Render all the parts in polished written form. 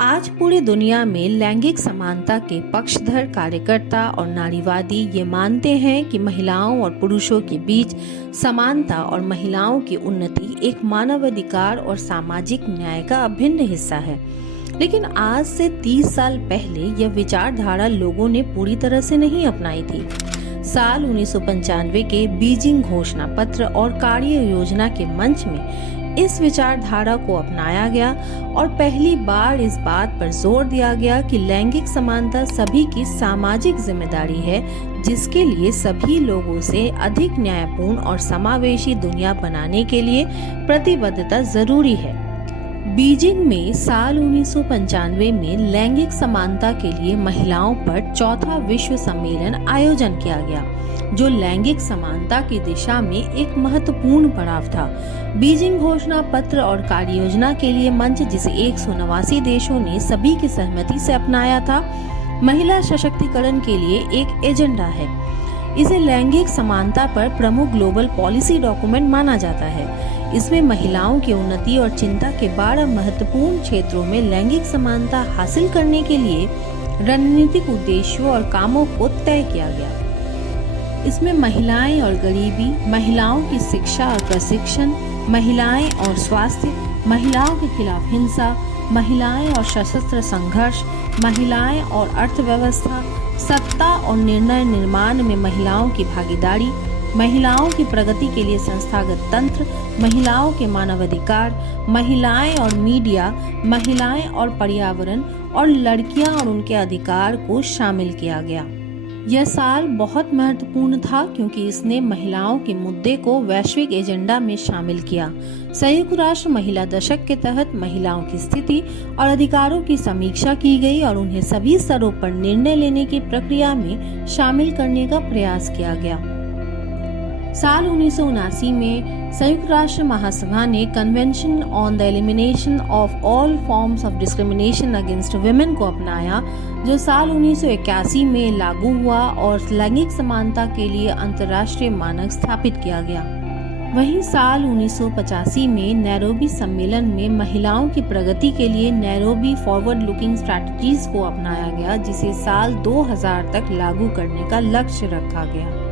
आज पूरी दुनिया में लैंगिक समानता के पक्षधर कार्यकर्ता और नारीवादी ये मानते हैं कि महिलाओं और पुरुषों के बीच समानता और महिलाओं की उन्नति एक मानवाधिकार और सामाजिक न्याय का अभिन्न हिस्सा है। लेकिन आज से 30 साल पहले यह विचारधारा लोगों ने पूरी तरह से नहीं अपनाई थी। साल 1995 के बीजिंग घोषणा पत्र और कार्य योजना के मंच में इस विचारधारा को अपनाया गया और पहली बार इस बात पर जोर दिया गया कि लैंगिक समानता सभी की सामाजिक जिम्मेदारी है, जिसके लिए सभी लोगों से अधिक न्यायपूर्ण और समावेशी दुनिया बनाने के लिए प्रतिबद्धता जरूरी है। बीजिंग में साल 1995 में लैंगिक समानता के लिए महिलाओं पर चौथा विश्व सम्मेलन आयोजन किया गया, जो लैंगिक समानता की दिशा में एक महत्वपूर्ण पड़ाव था। बीजिंग घोषणा पत्र और कार्य योजना के लिए मंच, जिसे 189 देशों ने सभी की सहमति से अपनाया था, महिला सशक्तिकरण के लिए एक एजेंडा है। इसे लैंगिक समानता पर प्रमुख ग्लोबल पॉलिसी डॉक्यूमेंट माना जाता है। इसमें महिलाओं की उन्नति और चिंता के 12 महत्वपूर्ण क्षेत्रों में लैंगिक समानता हासिल करने के लिए रणनीतिक उद्देश्यों और कामों को तय किया गया। इसमें महिलाएं और गरीबी, महिलाओं की शिक्षा और प्रशिक्षण, महिलाएं और स्वास्थ्य, महिलाओं के खिलाफ हिंसा, महिलाएं और सशस्त्र संघर्ष, महिलाएं और अर्थव्यवस्था, सत्ता और निर्णय निर्माण में महिलाओं की भागीदारी, महिलाओं की प्रगति के लिए संस्थागत तंत्र, महिलाओं के मानवाधिकार, महिलाएं और मीडिया, महिलाएं और पर्यावरण और लड़कियां और उनके अधिकार को शामिल किया गया। यह साल बहुत महत्वपूर्ण था क्योंकि इसने महिलाओं के मुद्दे को वैश्विक एजेंडा में शामिल किया। संयुक्त राष्ट्र महिला दशक के तहत महिलाओं की स्थिति और अधिकारों की समीक्षा की गई और उन्हें सभी स्तरों पर निर्णय लेने की प्रक्रिया में शामिल करने का प्रयास किया गया। साल 1979 में संयुक्त राष्ट्र महासभा ने convention on the elimination of all forms of discrimination against women को अपनाया, जो साल 1981 में लागू हुआ और लैंगिक समानता के लिए अंतर्राष्ट्रीय मानक स्थापित किया गया। वहीं साल 1985 में नैरोबी सम्मेलन में महिलाओं की प्रगति के लिए नैरोबी फॉरवर्ड लुकिंग स्ट्रैटेजीज को अपनाया गया, जिसे साल 2000 तक लागू करने का लक्ष्य रखा गया।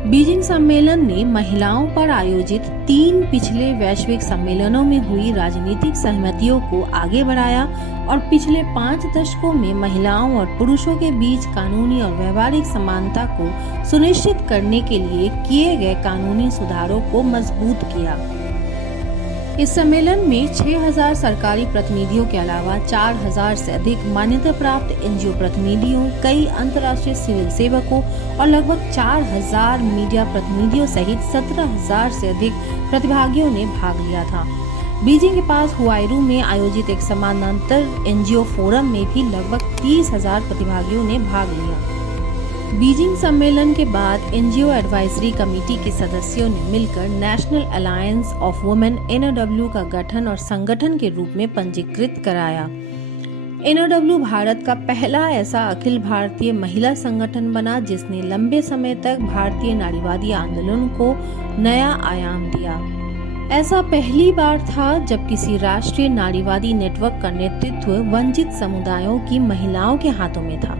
बीजिंग सम्मेलन ने महिलाओं पर आयोजित 3 पिछले वैश्विक सम्मेलनों में हुई राजनीतिक सहमतियों को आगे बढ़ाया और पिछले 5 दशकों में महिलाओं और पुरुषों के बीच कानूनी और व्यवहारिक समानता को सुनिश्चित करने के लिए किए गए कानूनी सुधारों को मजबूत किया। इस सम्मेलन में 6000 सरकारी प्रतिनिधियों के अलावा 4000 से अधिक मान्यता प्राप्त एनजीओ प्रतिनिधियों, कई अंतर्राष्ट्रीय सिविल सेवकों और लगभग 4000 मीडिया प्रतिनिधियों सहित 17000 से अधिक प्रतिभागियों ने भाग लिया था। बीजिंग के पास हुआइरू में आयोजित एक समानांतर एनजीओ फोरम में भी लगभग 30,000 प्रतिभागियों ने भाग लिया। बीजिंग सम्मेलन के बाद एनजीओ एडवाइजरी कमेटी के सदस्यों ने मिलकर national alliance of women (NOW) का गठन और संगठन के रूप में पंजीकृत कराया। NOW भारत का पहला ऐसा अखिल भारतीय महिला संगठन बना जिसने लंबे समय तक भारतीय नारीवादी आंदोलन को नया आयाम दिया। ऐसा पहली बार था जब किसी राष्ट्रीय नारीवादी नेटवर्क का नेतृत्व वंचित समुदायों की महिलाओं के हाथों में था।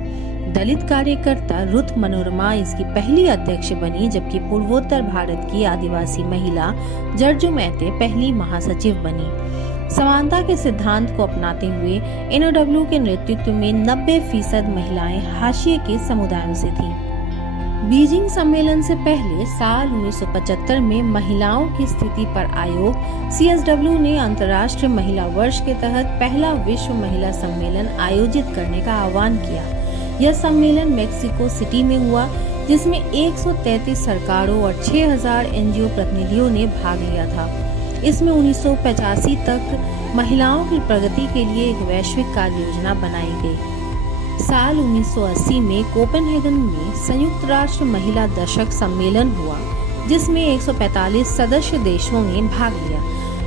दलित कार्यकर्ता रुथ मनोरमा इसकी पहली अध्यक्ष बनी, जबकि पूर्वोत्तर भारत की आदिवासी महिला जर्जू मैते पहली महासचिव बनी। समानता के सिद्धांत को अपनाते हुए NOW के नेतृत्व में 90% महिलाएं हाशिए के समुदायों से थीं। बीजिंग सम्मेलन से पहले साल 1975 में महिलाओं की स्थिति पर आयोग CSW ने अंतर्राष्ट्रीय महिला वर्ष के तहत पहला विश्व महिला सम्मेलन आयोजित करने का आह्वान किया। यह सम्मेलन मेक्सिको सिटी में हुआ, जिसमें 133 सरकारों और 6000 एनजीओ प्रतिनिधियों ने भाग लिया था। इसमें 1985 तक महिलाओं की प्रगति के लिए एक वैश्विक कार्य योजना बनाई गई। साल 1980 में कोपेनहेगन में संयुक्त राष्ट्र महिला दशक सम्मेलन हुआ, जिसमें 145 सदस्य देशों ने भाग लिया।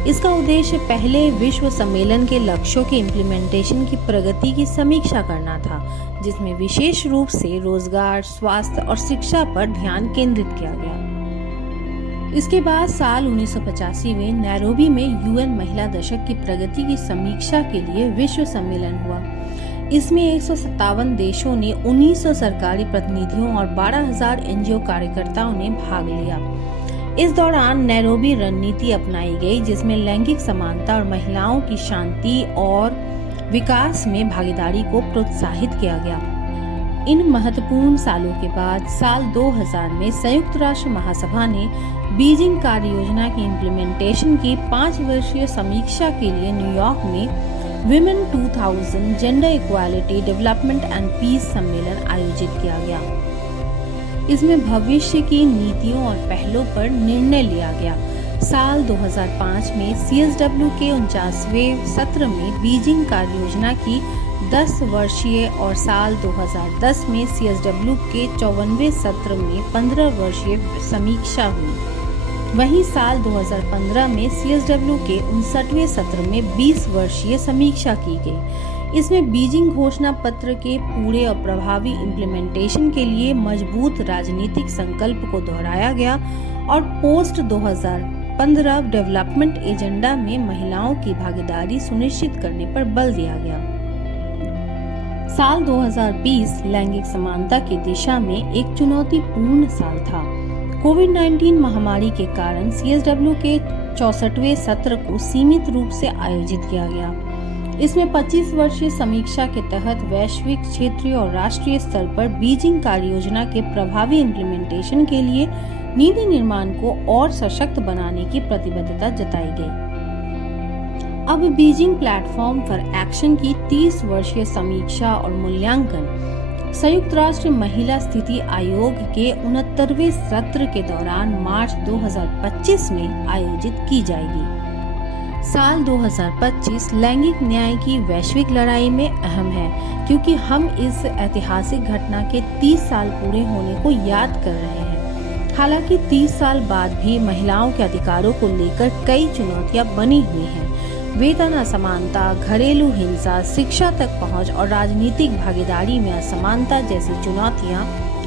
इसका उद्देश्य पहले विश्व सम्मेलन के लक्ष्यों के इम्प्लीमेंटेशन की प्रगति की समीक्षा करना था, जिसमें विशेष रूप से रोजगार, स्वास्थ्य और शिक्षा पर ध्यान केंद्रित किया गया। इसके बाद साल 1985 में नैरोबी में यूएन महिला दशक की प्रगति की समीक्षा के लिए विश्व सम्मेलन हुआ। इसमें 157 देशों ने 1900 सरकारी प्रतिनिधियों और 12,000 एनजीओ कार्यकर्ताओं ने भाग लिया। इस दौरान नैरोबी रणनीति अपनाई गई, जिसमें लैंगिक समानता और महिलाओं की शांति और विकास में भागीदारी को प्रोत्साहित किया गया। इन महत्वपूर्ण सालों के बाद साल 2000 में संयुक्त राष्ट्र महासभा ने बीजिंग कार्य योजना की इम्प्लीमेंटेशन की 5 वर्षीय समीक्षा के लिए न्यूयॉर्क में women 2000 gender equality development and peace सम्मेलन आयोजित किया गया। इसमें भविष्य की नीतियों और पहलों पर निर्णय लिया गया। साल 2005 में CSW के 49वें सत्र में बीजिंग कार्य योजना की 10 वर्षीय और साल 2010 में CSW के 54वें सत्र में 15 वर्षीय समीक्षा हुई। वहीं साल 2015 में CSW के 59वें सत्र में 20 वर्षीय समीक्षा की गई। इसमें बीजिंग घोषणा पत्र के पूरे और प्रभावी इम्प्लीमेंटेशन के लिए मजबूत राजनीतिक संकल्प को दोहराया गया और पोस्ट 2015 डेवलपमेंट एजेंडा में महिलाओं की भागीदारी सुनिश्चित करने पर बल दिया गया। साल 2020 लैंगिक समानता की दिशा में एक चुनौतीपूर्ण साल था। कोविड-19 महामारी के कारण CSW के 64वें सत्र को सीमित रूप से आयोजित किया गया। इसमें 25 वर्षीय समीक्षा के तहत वैश्विक, क्षेत्रीय और राष्ट्रीय स्तर पर बीजिंग कार्य योजना के प्रभावी इम्प्लीमेंटेशन के लिए नीति निर्माण को और सशक्त बनाने की प्रतिबद्धता जताई गई। अब बीजिंग प्लेटफॉर्म फॉर एक्शन की 30 वर्षीय समीक्षा और मूल्यांकन संयुक्त राष्ट्र महिला स्थिति आयोग के 69वें सत्र के दौरान मार्च 2025 में आयोजित की जाएगी। साल 2025 लैंगिक न्याय की वैश्विक लड़ाई में अहम है, क्योंकि हम इस ऐतिहासिक घटना के 30 साल पूरे होने को याद कर रहे हैं। हालांकि 30 साल बाद भी महिलाओं के अधिकारों को लेकर कई चुनौतियां बनी हुई हैं। वेतन असमानता, घरेलू हिंसा, शिक्षा तक पहुंच और राजनीतिक भागीदारी में असमानता जैसी चुनौतियां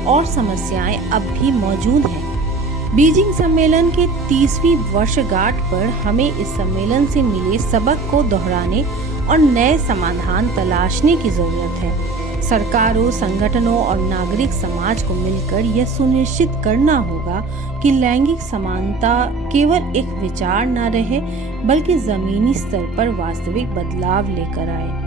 और समस्याएं अब भी मौजूद हैं। बीजिंग सम्मेलन के 30वीं वर्षगांठ पर हमें इस सम्मेलन से मिले सबक को दोहराने और नए समाधान तलाशने की जरूरत है। सरकारों, संगठनों और नागरिक समाज को मिलकर यह सुनिश्चित करना होगा कि लैंगिक समानता केवल एक विचार न रहे, बल्कि जमीनी स्तर पर वास्तविक बदलाव लेकर आए।